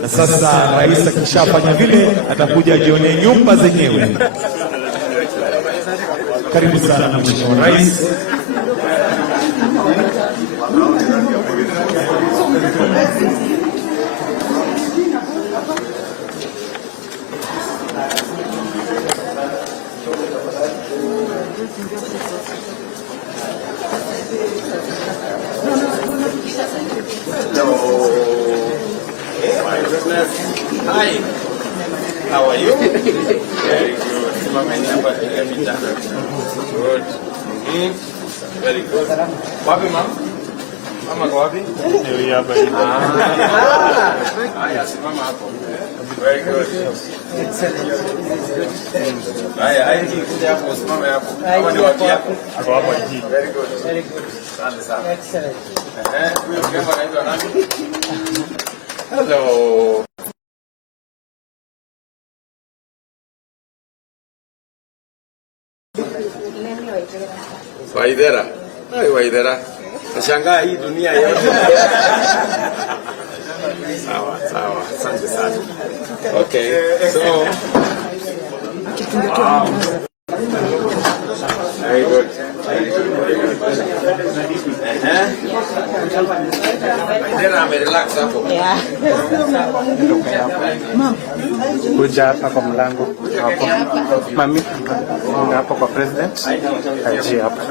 Na sasa rais akishafanya vile atakuja jione nyumba zenyewe. Karibu sana Mheshimiwa Rais. Hi, how are you? Very good. Good. Very good. Wapi mama? Mama kwa wapi? Ndio hapa hivi. Haya, simama hapo. Very good. Haya, kuja hapo, simama hapo. Kama ni wapi hapo? Hapo hapo hivi. Very good. Very good. Asante sana. Excellent. Huyo mgeni anaitwa nani? Hello. Waidera. Hai Waidera. Nashangaa hii dunia yote. Sawa, sawa. Asante sana. Okay. So very good. Waidera amerelax hapo. Yeah. Kuja hapa kwa mlango hapo. Mami, hapo kwa president. Haji hapa.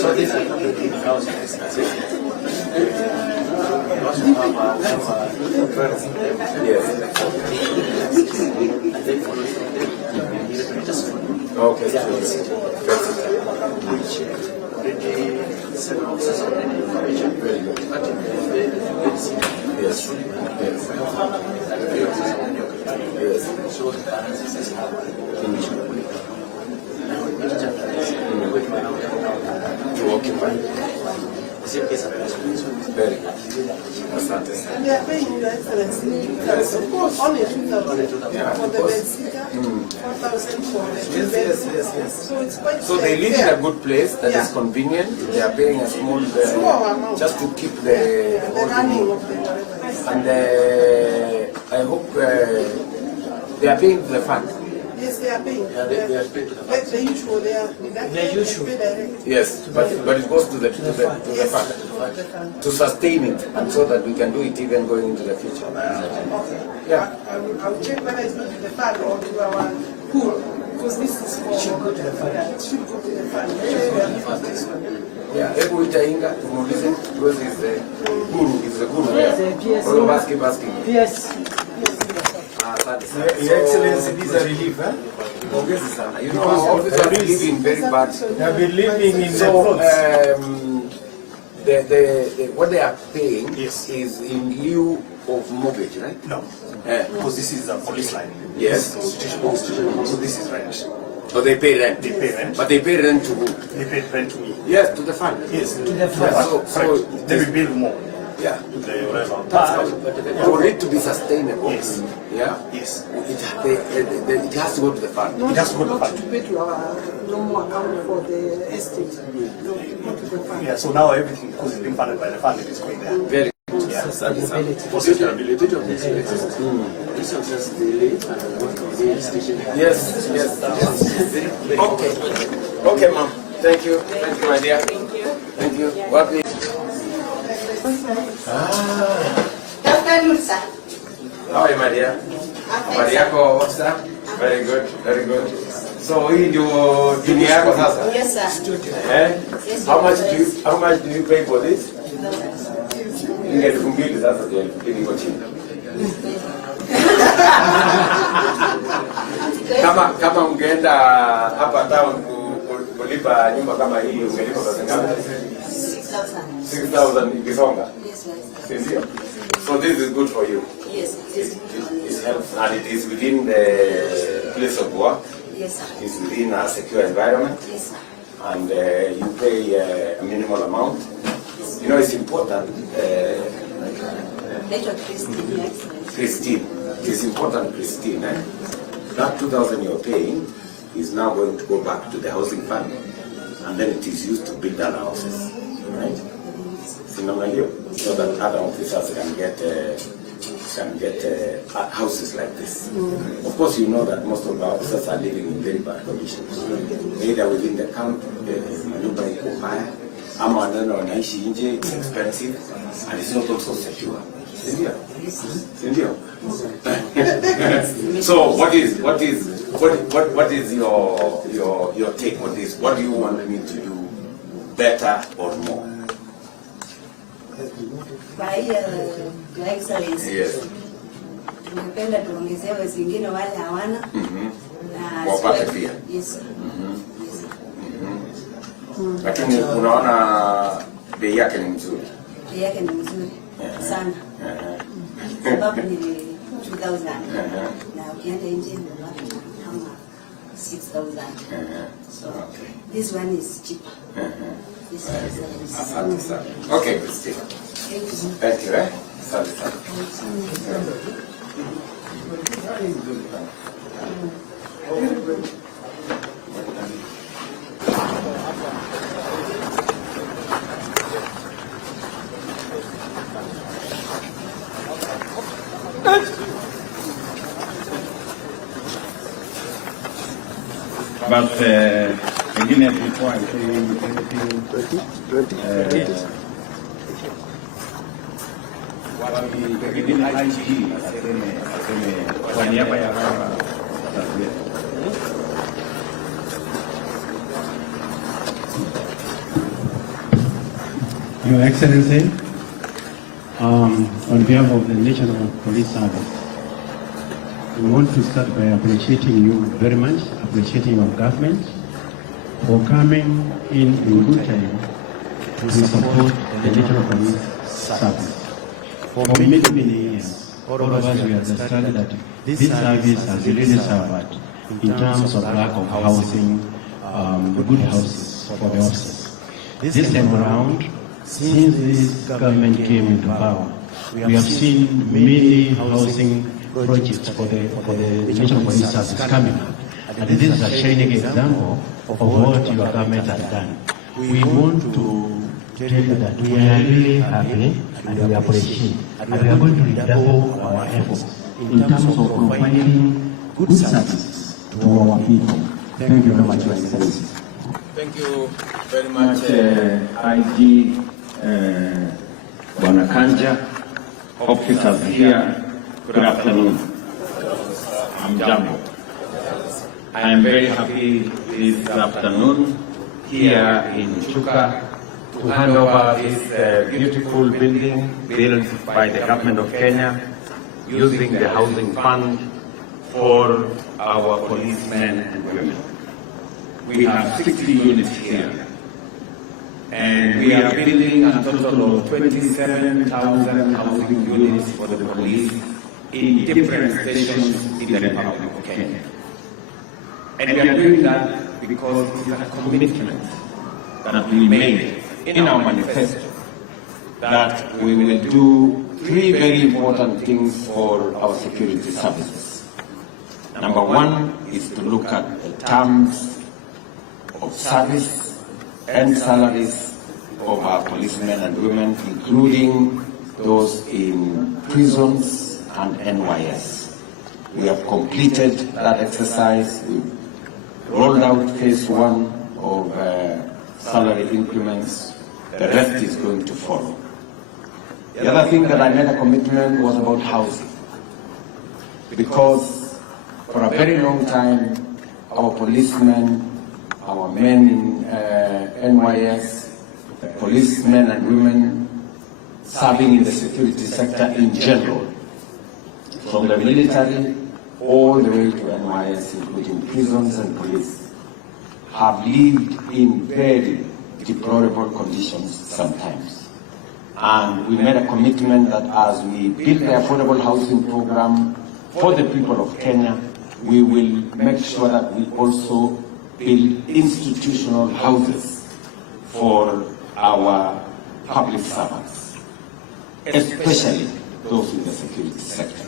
So this okay. Very good. Asante. And they are paying Your Excellency. Yes, of course. Only 2,000 for the bed sitter, 4,000 for the bed. Yes. So it's quite So they live in a good place that is convenient. They are paying a small amount just to keep the running of the whatever. And I hope they are paying to the fund. Yes, they are paying. They are paying to the fund. Like the usual, they are deducted. The usual. Yes, but it goes to the fund to sustain it and so that we can do it even going into the future. Okay. Yeah. I will check whether it's going to the fund or to our pool, because this is for. It should go to the fund. It should go to the fund. Yeah, hebu itainga tumuulize because is the guru. Yes. All of us keep asking. Yes. Your Excellency, these are relief, huh? You know, our officers are living very bad. They have been living in So, the what they are paying Yes. is in lieu of mortgage, right? No, because this is a police line. Yes. So this is rent. So they pay rent. They pay rent. But they pay rent to who? They pay rent to me. Yes, to the fund. Yes, to the fund. So they will build more. yeah. To the whatever. For it to be sustainable, Yes. yeah, Yes. it has to go to the fund. It has to go to the Not fund. to pay to our normal account for the estate. No, go to the fund. Yeah, so now everything, because it's being funded by the fund, it is going there. Very Yeah. for sustainability. Yes. Okay. Okay, ma'am. Thank you. Thank you, my dear. Thank you. What is? How are you, my dear? Habari yako, what's up? Very good, very good. So hii ndio dini yako sasa? Yes, sir. How much do you pay for this? Ni 2,000 sasa, ndio 2,000 iko chini. Kama ungeenda hapa town kulipa nyumba kama hii ungelipa pesa ngapi? 6,000 ikisonga. Yes, Ndio. So this is good for you. yes. It helps and it is within the place of work. Yes, sir. It's within a secure environment. Yes, sir. And you pay a minimal amount. Yes, You know, it's important, Christine. It is important, Christine. That 2,000 you're paying is now going to go back to the housing fund, and then it is used to build other houses, right? So that other officers can get houses like this. Of course, you know that most of the officers are living in very bad conditions, either within the camp, manyumba iko mbaya, ama wanaenda wanaishi nje, it's expensive, and it's not also secure. Sindio? So what is your take? What do you want me to do better or more? By Your Excellency, Yes. Tungependa tuongezewe zingine wale hawana. Wapate pia. Yes. Lakini unaona bei yake ni mzuri. Bei yake ni mzuri sana. Sababu ni 2,000. Na ukienda nje ni kama 6,000. So this one is cheaper. Asante sana. Okay, Christine. Thank you. Asante sana. But again, before I say anything, pengine IG aseme kwa niaba ya hawa Your Excellency, on behalf of the National Police Service, we want to start by appreciating you very much, appreciating your government for coming in good time to support the National Police Service. For many years, all of us we understand that this service has really suffered in terms of lack of housing, good houses for the officers. This time around, since this government came into power, we have seen many housing projects for the National Police Service coming up. And this is a shining example of what your government has done. We want to tell you that we are really happy and we appreciate. And we are going to redouble our efforts in terms of providing good service to our people. Thank you very much, Your Excellency. Thank you very much, IG Bwana Kanja, officers here. Good afternoon. I'm Jambo. I am very happy this afternoon here in Chuka to hand over this beautiful building built by the government of Kenya using the housing fund for our policemen and women. We have 60 units here, and we are building a total of 27,000 housing units for the police in different stations in the Republic of Kenya. And we are doing that because it is a commitment that we made in our manifesto that we will do 3 very important things for our security services. Number 1 is to look at the terms of service and salaries of our policemen and women, including those in prisons and NYS. We have completed that exercise. We rolled out phase 1 of salary increments. The rest is going to follow. The other thing that I made a commitment was about housing, because for a very long time our policemen, our men in NYS, policemen and women serving in the security sector in general, from the military all the way to NYS, including prisons and police, have lived in very deplorable conditions sometimes. And we made a commitment that as we build the affordable housing program for the people of Kenya, we will make sure that we also build institutional houses for our public servants, especially those in the security sector.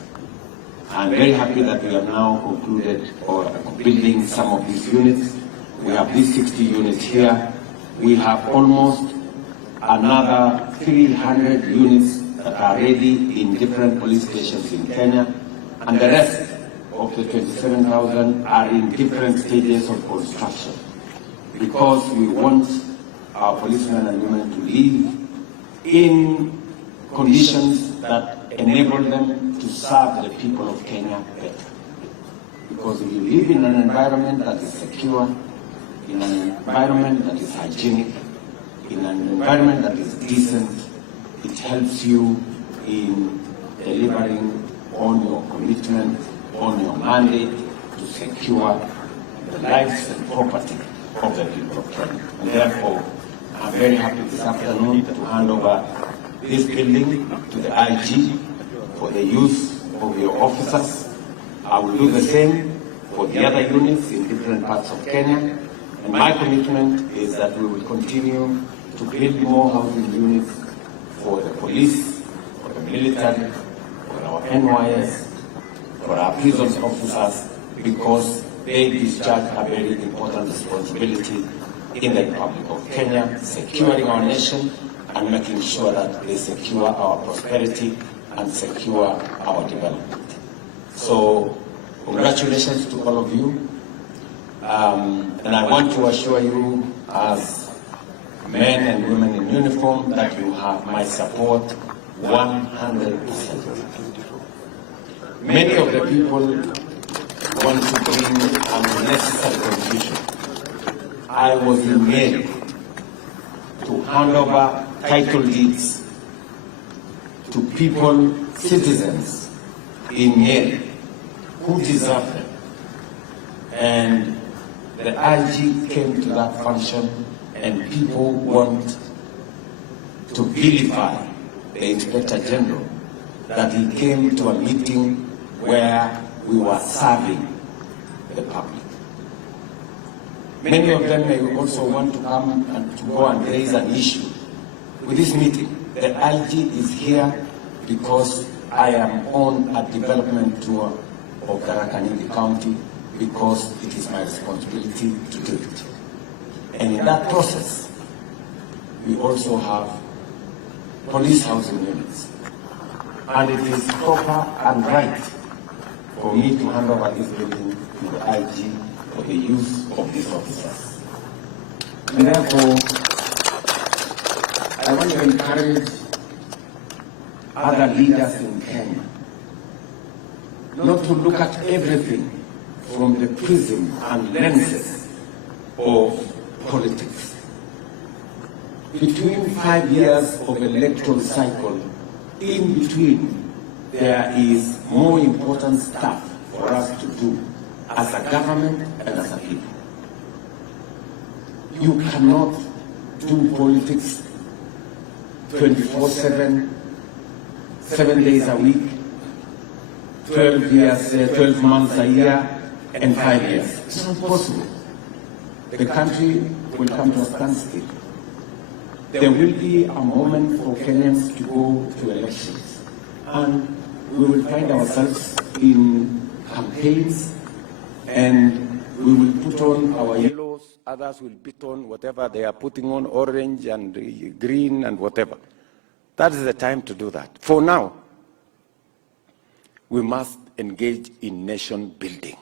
I'm very happy that we have now concluded or building some of these units. We have these 60 units here. We have almost another 300 units that are ready in different police stations in Kenya, and the rest of the 27,000 are in different stages of construction, because we want our policemen and women to live in conditions that enable them to serve the people of Kenya better. Because if you live in an environment that is secure, in an environment that is hygienic, in an environment that is decent, it helps you in delivering on your commitment, on your mandate to secure the lives and property of the people of Kenya. And therefore, I'm very happy this afternoon to hand over this building to the IG for the use of your officers. I will do the same for the other units in different parts of Kenya. And my commitment is that we will continue to build more housing units for the police, for the military, for our NYS, for our prisons officers, because they discharge a very important responsibility in the Republic of Kenya, securing our nation and making sure that they secure our prosperity and secure our development. So, congratulations to all of you. And I want to assure you, as men and women in uniform, that you have my support 100%. Many of the people want to bring unnecessary confusion. I was in Mary to hand over title deeds to people, citizens in Mary who deserve them. And the IG came to that function, and people want to vilify the Inspector General that he came to a meeting where we were serving the public. Many of them may also want to come and to go and raise an issue with this meeting. The IG is here because I am on a development tour of Tharaka-Nithi County, because it is my responsibility to do it. And in that process, we also have police housing units. And it is proper and right for me to hand over this building to the IG for the use of these officers. And therefore, I want to encourage other leaders in Kenya not to look at everything from the prism and lenses of politics. Between 5 years of electoral cycle, in between, there is more important stuff for us to do as a government and as a people. You cannot do politics 24/7, 7 days a week, 12 months a year, and 5 years. It's not possible. The country will come to a standstill. There will be a moment for Kenyans to go to elections, and we will find ourselves in campaigns, and we will put on our yellows, others will put on whatever they are putting on, orange and green and whatever. That is the time to do that. For now, we must engage in nation building.